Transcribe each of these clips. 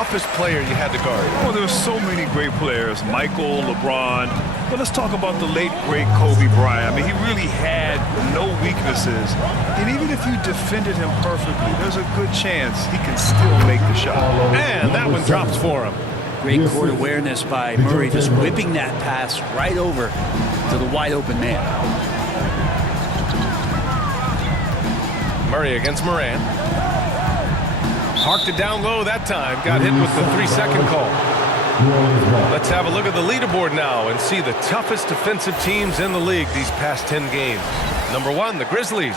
toughest player you had to guard? Well, there's so many great players, Michael, LeBron. But let's talk about the late, great Kobe Bryant. I mean, he really had no weaknesses. And even if you defended him perfectly, there's a good chance he can still make the shot. And that one drops for him. Great court awareness by Murray, just whipping that pass right over to the wide open man. Murray against Moran. Parked it down low that time. Got hit with the 3-second call. Let's have a look at the leaderboard now and see the toughest defensive teams in the league these past 10 games. Number 1, the Grizzlies.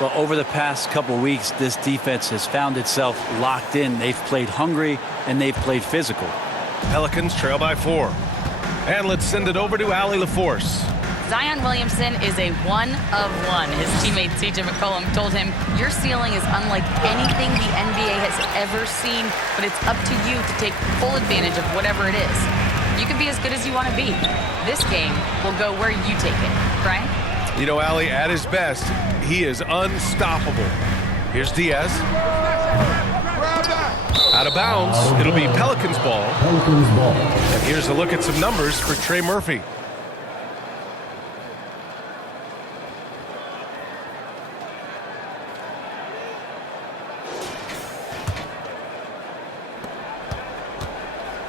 Well, over the past couple weeks, this defense has found itself locked in. They've played hungry and they've played physical. Pelicans trail by 4. And let's send it over to Allie LaForce. Zion Williamson is a one-of-one. His teammate C.J. McCollum told him, your ceiling is unlike anything the NBA has ever seen, but it's up to you to take full advantage of whatever it is. You can be as good as you want to be. This game will go where you take it. Brian? You know, Allie, at his best, he is unstoppable. Here's Diaz. Out of bounds. It'll be Pelicans ball. And here's a look at some numbers for Trey Murphy.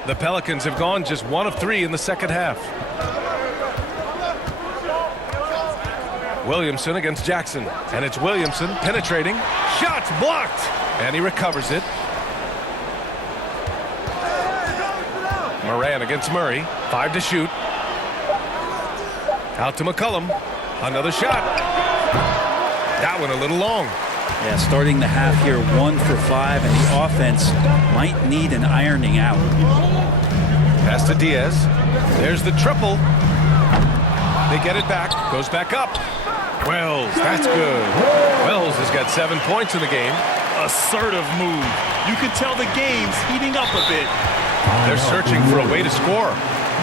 The Pelicans have gone just 1 of 3 in the second half. Williamson against Jackson. And it's Williamson penetrating. Shots blocked. And he recovers it. Moran against Murray. 5 to shoot. Out to McCollum. Another shot. That one a little long. Yeah, starting the half here 1 for 5, and the offense might need an ironing out. Pass to Diaz. There's the triple. They get it back. Goes back up. Wells, that's good. Wells has got 7 points in the game. Assertive move. You can tell the game's heating up a bit. They're searching for a way to score.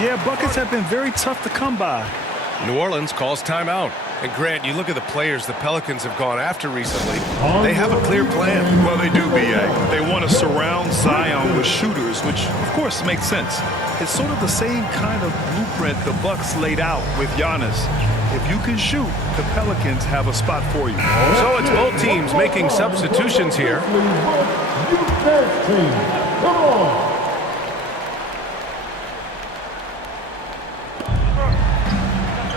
Yeah, buckets have been very tough to come by. New Orleans calls timeout. And Grant, you look at the players the Pelicans have gone after recently. They have a clear plan. Well, they do, B.A. They want to surround Zion with shooters, which, of course, makes sense. It's sort of the same kind of blueprint the Bucks laid out with Giannis. If you can shoot, the Pelicans have a spot for you. So it's both teams making substitutions here. Come on.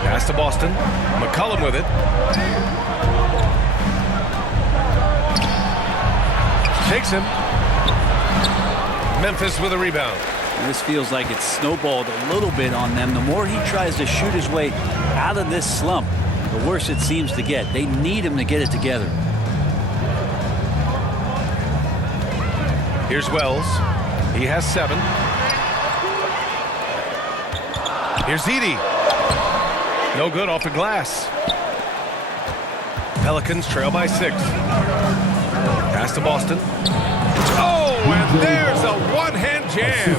Pass to Boston. McCollum with it. Shakes him. Memphis with a rebound. And this feels like it's snowballed a little bit on them. The more he tries to shoot his way out of this slump, the worse it seems to get. They need him to get it together. Here's Wells. He has 7. Here's Edey. No good off the glass. Pelicans trail by 6. Pass to Boston. Oh, and there's a one-hand jam.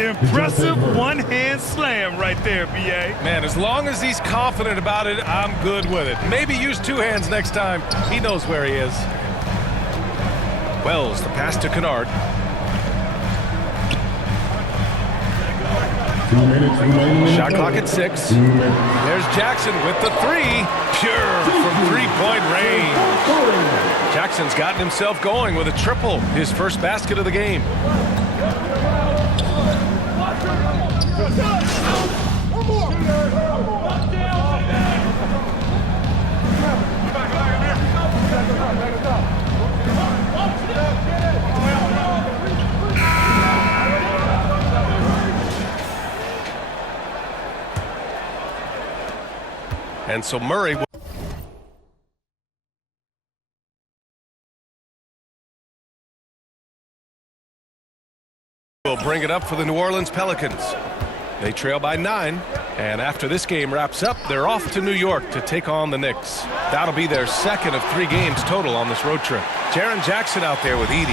Impressive one-hand slam right there, B.A. Man, as long as he's confident about it, I'm good with it. Maybe use 2 hands next time. He knows where he is. Wells, the pass to Kennard. 2 minutes remaining. Shot clock at 6. There's Jackson with the 3. Pure from 3-point range. Jackson's gotten himself going with a triple. His first basket of the game. And so Murray will bring it up for the New Orleans Pelicans. They trail by 9, and after this game wraps up, they're off to New York to take on the Knicks. That'll be their second of 3 games total on this road trip. Jaren Jackson out there with Edey.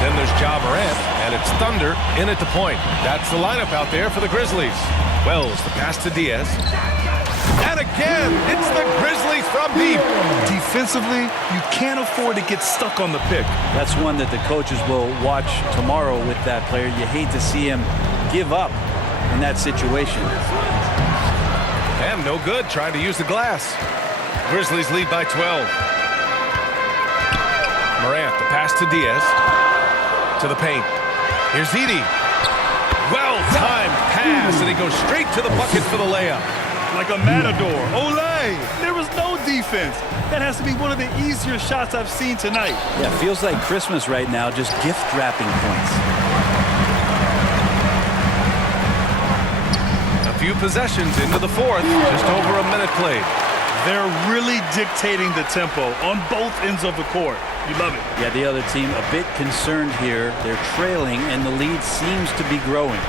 Then there's Ja Morant, and it's Thunder in at the point. That's the lineup out there for the Grizzlies. Wells, the pass to Diaz. And again, it's the Grizzlies from deep. Defensively, you can't afford to get stuck on the pick. That's one that the coaches will watch tomorrow with that player. You hate to see him give up in that situation. And no good trying to use the glass. Grizzlies lead by 12. Morant, the pass to Diaz. To the paint. Here's Edey. Well-timed pass, and he goes straight to the bucket for the layup. Like a matador. Olay! There was no defense. That has to be one of the easier shots I've seen tonight. Yeah, feels like Christmas right now, just gift wrapping points. A few possessions into the fourth, just over a minute played. They're really dictating the tempo on both ends of the court. You love it. Yeah, the other team a bit concerned here. They're trailing, and the lead seems to be growing.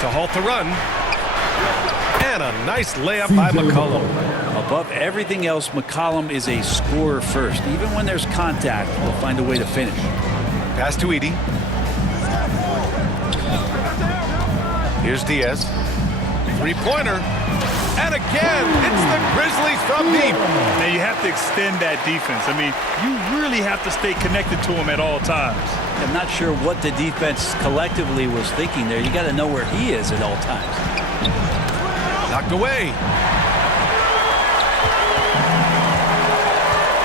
To halt the run. And a nice layup by McCollum. Above everything else, McCollum is a scorer first. Even when there's contact, he'll find a way to finish. Pass to Edey. Here's Diaz. Three-pointer. And again, it's the Grizzlies from deep. Now you have to extend that defense. I mean, you really have to stay connected to him at all times. I'm not sure what the defense collectively was thinking there. You got to know where he is at all times. Knocked away.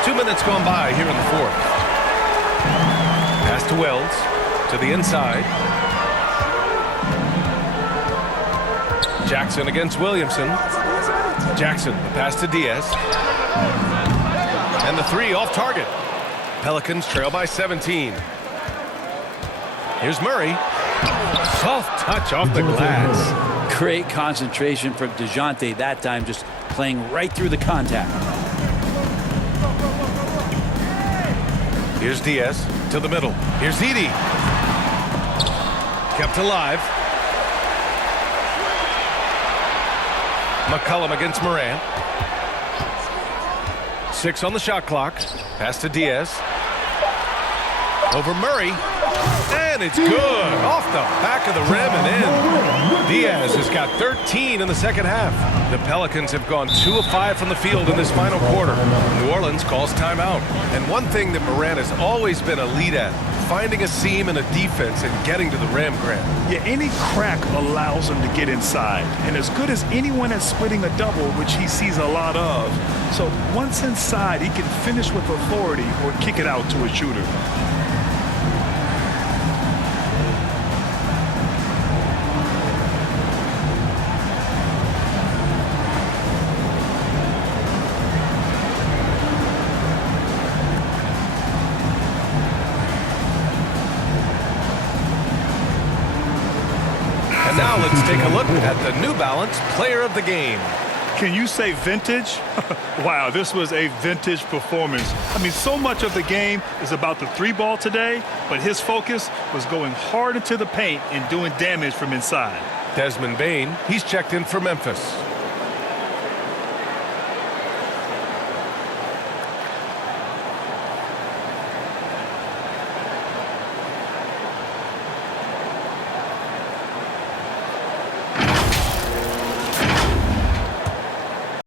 2 minutes gone by here in the fourth. Pass to Wells. To the inside. Jackson against Williamson. Jackson, the pass to Diaz. And the three off target. Pelicans trail by 17. Here's Murray. Soft touch off the glass. Great concentration from DeJounte that time, just playing right through the contact. Here's Diaz to the middle. Here's Edey. Kept alive. McCollum against Morant. 6 on the shot clock. Pass to Diaz. Over Murray. And it's good. Off the back of the rim and in. Diaz has got 13 in the second half. The Pelicans have gone 2 of 5 from the field in this final quarter. New Orleans calls timeout. And one thing that Morant has always been a lead at, finding a seam in a defense and getting to the rim, Grant. Yeah, any crack allows him to get inside. And as good as anyone at splitting a double, which he sees a lot of. So once inside, he can finish with authority or kick it out to a shooter. And now let's take a look at the New Balance Player of the Game. Can you say vintage? Wow, this was a vintage performance. I mean, so much of the game is about the three ball today, but his focus was going hard into the paint and doing damage from inside. Desmond Bane, he's checked in for Memphis.